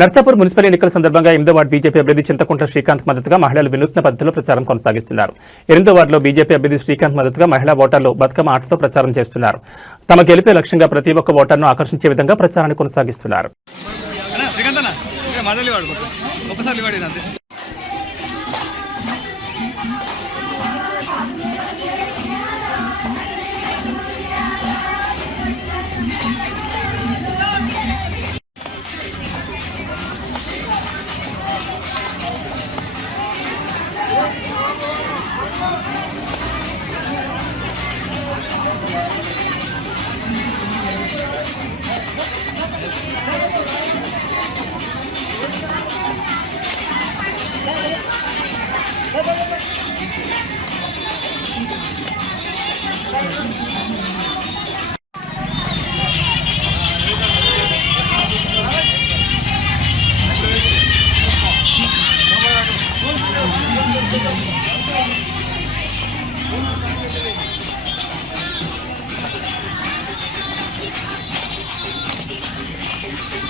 Narsapur municipal ఎన్నికల సందర్భంగా 8వ వార్డు బీజేపీ అభ్యర్థి చింతకుంట శ్రీకాంత్ మద్దతుగా మహిళలు వినూత్న పద్ధతిలో ప్రచారం కొనసాగిస్తున్నారు. 8వ వార్డులో బీజేపీ అభ్యర్థి శ్రీకాంత్ మద్దతుగా మహిళా ఓటర్లు బతుకమ్మ ఆటతో ప్రచారం చేస్తున్నారు. తమ గెలిపే లక్ష్యంగా ప్రతి ఒక్క ఓటర్ను ఆకర్షించే విధంగా ప్రచారాన్ని కొనసాగిస్తున్నారు.